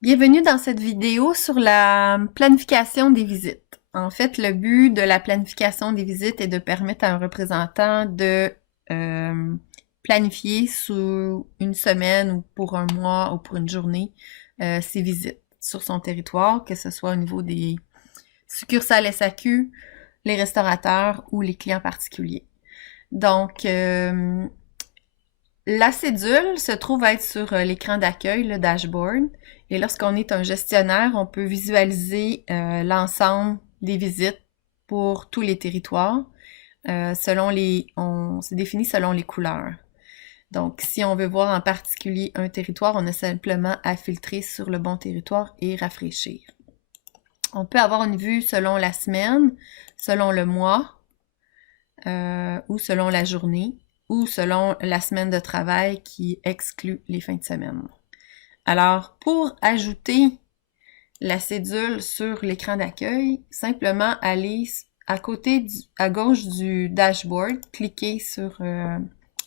Bienvenue dans cette vidéo sur la planification des visites. En fait, le but de la planification des visites est de permettre à un représentant de euh, planifier sous une semaine ou pour un mois ou pour une journée ses visites sur son territoire, que ce soit au niveau des succursales SAQ, les restaurateurs ou les clients particuliers. Donc, la cédule se trouve être sur l'écran d'accueil, le dashboard. Et lorsqu'on est un gestionnaire, on peut visualiser l'ensemble des visites pour tous les territoires. On se définit selon les couleurs. Donc, si on veut voir en particulier un territoire, on a simplement à filtrer sur le bon territoire et rafraîchir. On peut avoir une vue selon la semaine, selon le mois ou selon la journée ou selon la semaine de travail qui exclut les fins de semaine. Alors, pour ajouter la cédule sur l'écran d'accueil, simplement aller à gauche du dashboard, cliquer sur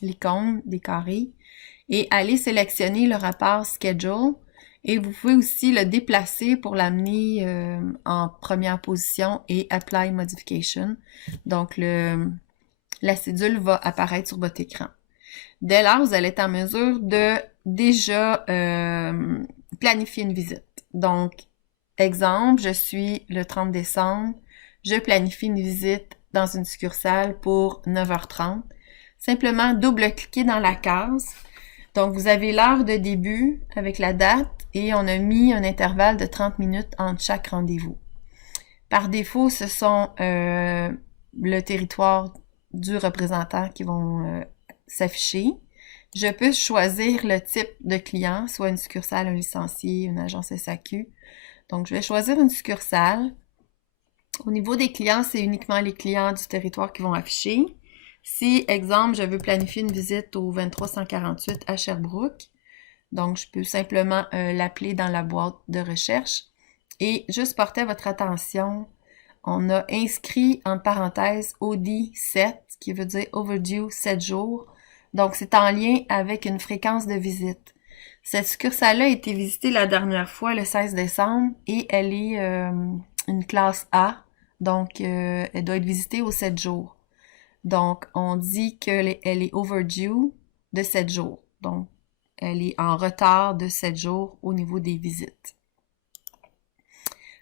l'icône des carrés et aller sélectionner le rapport Schedule. Et vous pouvez aussi le déplacer pour l'amener en première position et Apply Modification. Donc, la cédule va apparaître sur votre écran. Dès lors, vous allez être en mesure de déjà planifier une visite. Donc, exemple, je suis le 30 décembre, je planifie une visite dans une succursale pour 9h30. Simplement double-cliquer dans la case. Donc, vous avez l'heure de début avec la date et on a mis un intervalle de 30 minutes entre chaque rendez-vous. Par défaut, ce sont le territoire du représentant qui vont s'afficher. Je peux choisir le type de client, soit une succursale, un licencié, une agence SAQ. Donc, je vais choisir une succursale. Au niveau des clients, c'est uniquement les clients du territoire qui vont afficher. Si, exemple, je veux planifier une visite au 2348 à Sherbrooke, donc je peux simplement l'appeler dans la boîte de recherche. Et juste porter à votre attention, on a inscrit en parenthèse OD 7, qui veut dire Overdue 7 jours. Donc, c'est en lien avec une fréquence de visite. Cette succursale-là a été visitée la dernière fois, le 16 décembre, et elle est une classe A. Donc, elle doit être visitée aux 7 jours. Donc, on dit qu'elle est overdue de 7 jours. Donc, elle est en retard de 7 jours au niveau des visites.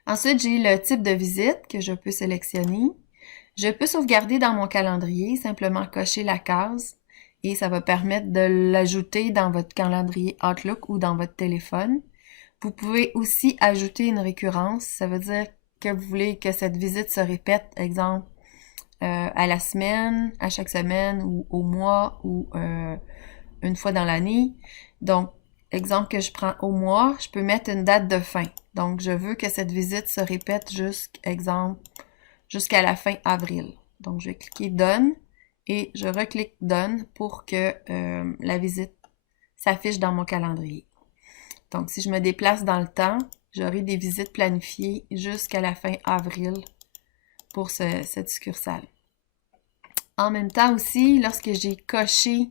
Ensuite, j'ai le type de visite que je peux sélectionner. Je peux sauvegarder dans mon calendrier, simplement cocher la case et ça va permettre de l'ajouter dans votre calendrier Outlook ou dans votre téléphone. Vous pouvez aussi ajouter une récurrence, ça veut dire que vous voulez que cette visite se répète, exemple, à la semaine, à chaque semaine ou au mois ou une fois dans l'année. Donc, exemple que je prends au mois, je peux mettre une date de fin. Donc, je veux que cette visite se répète jusqu'à la fin avril. Donc, je vais cliquer Done et je reclique Done pour que la visite s'affiche dans mon calendrier. Donc, si je me déplace dans le temps, j'aurai des visites planifiées jusqu'à la fin avril pour cette succursale. En même temps aussi, lorsque j'ai coché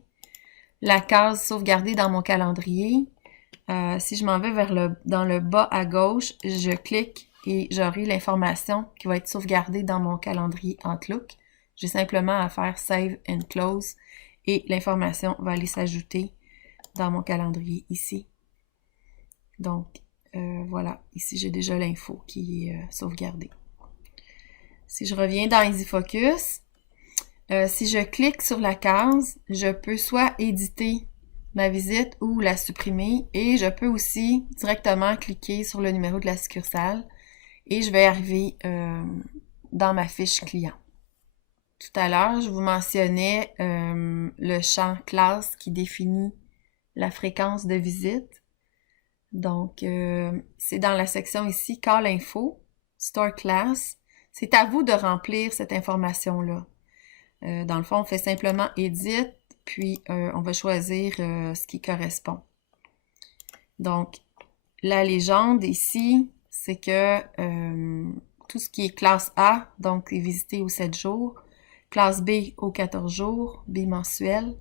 la case sauvegardée dans mon calendrier, si je m'en vais dans le bas à gauche, je clique et j'aurai l'information qui va être sauvegardée dans mon calendrier Outlook. J'ai simplement à faire Save and Close et l'information va aller s'ajouter dans mon calendrier ici. Donc, voilà, ici j'ai déjà l'info qui est sauvegardée. Si je reviens dans EasyFocus, si je clique sur la case, je peux soit éditer ma visite ou la supprimer et je peux aussi directement cliquer sur le numéro de la succursale et je vais arriver dans ma fiche client. Tout à l'heure, je vous mentionnais le champ classe qui définit la fréquence de visite. Donc, c'est dans la section ici, Call Info, Store Class. C'est à vous de remplir cette information-là. Dans le fond, on fait simplement Edit, puis on va choisir ce qui correspond. Donc, la légende ici, c'est que tout ce qui est classe A, donc est visité aux 7 jours, classe B aux 14 jours, bimensuel,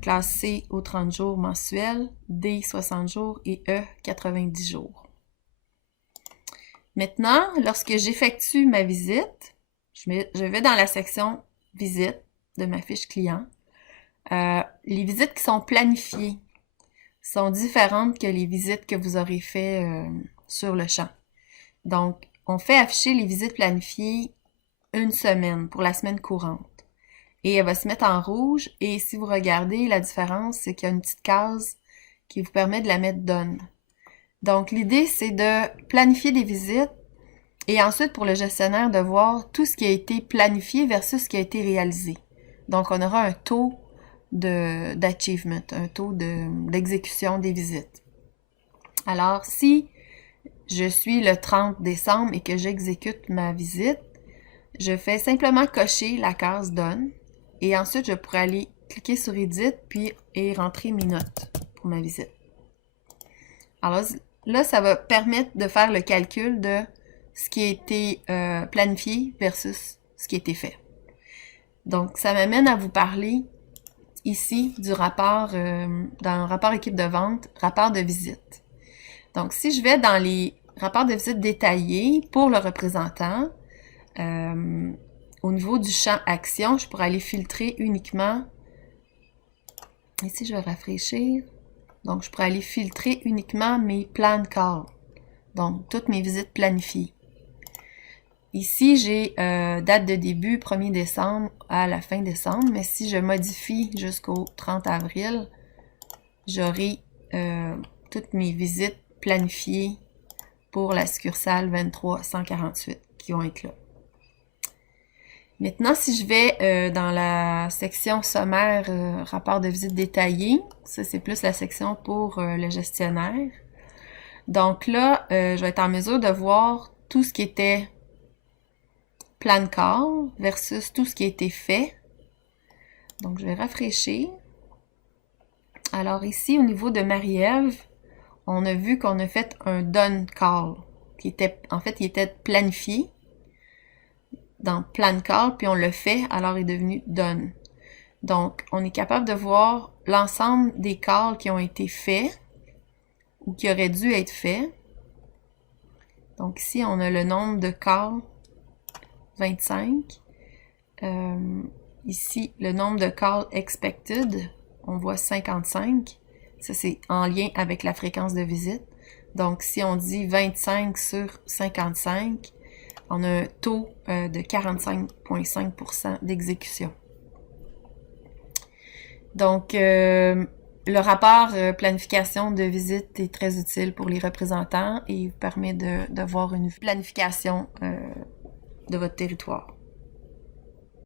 classe C aux 30 jours mensuels, D 60 jours et E 90 jours. Maintenant, lorsque j'effectue ma visite, je vais dans la section visite de ma fiche client. Les visites qui sont planifiées sont différentes que les visites que vous aurez fait sur le champ. Donc, on fait afficher les visites planifiées une semaine pour la semaine courante. Et elle va se mettre en rouge. Et si vous regardez, la différence, c'est qu'il y a une petite case qui vous permet de la mettre done. Donc, l'idée, c'est de planifier des visites et ensuite, pour le gestionnaire, de voir tout ce qui a été planifié versus ce qui a été réalisé. Donc, on aura un taux d'achievement, un taux d'exécution des visites. Alors, si je suis le 30 décembre et que j'exécute ma visite, je fais simplement cocher la case Done et ensuite, je pourrais aller cliquer sur Edit et rentrer mes notes pour ma visite. Alors là, ça va permettre de faire le calcul de ce qui a été planifié versus ce qui a été fait. Donc, ça m'amène à vous parler ici du rapport, dans le rapport équipe de vente, rapport de visite. Donc, si je vais dans les rapports de visite détaillés pour le représentant, au niveau du champ action, je pourrais aller filtrer uniquement, ici je vais rafraîchir, donc je pourrais aller filtrer uniquement mes plan calls, donc toutes mes visites planifiées. Ici, j'ai date de début 1er décembre à la fin décembre, mais si je modifie jusqu'au 30 avril, j'aurai toutes mes visites planifiées pour la succursale 23148 qui vont être là. Maintenant, si je vais dans la section sommaire rapport de visite détaillé, ça c'est plus la section pour le gestionnaire. Donc là, je vais être en mesure de voir tout ce qui était plan call versus tout ce qui a été fait. Donc, je vais rafraîchir. Alors ici, au niveau de Marie-Ève, on a vu qu'on a fait un done call, qui était, en fait, il était planifié dans plan call, puis on le fait, alors il est devenu done. Donc, on est capable de voir l'ensemble des calls qui ont été faits ou qui auraient dû être faits. Donc ici, on a le nombre de calls 25. Ici, le nombre de calls expected, on voit 55. Ça, c'est en lien avec la fréquence de visite. Donc, si on dit 25 sur 55, on a un taux de 45,5% d'exécution. Donc, le rapport planification de visite est très utile pour les représentants et il permet de voir une planification de votre territoire.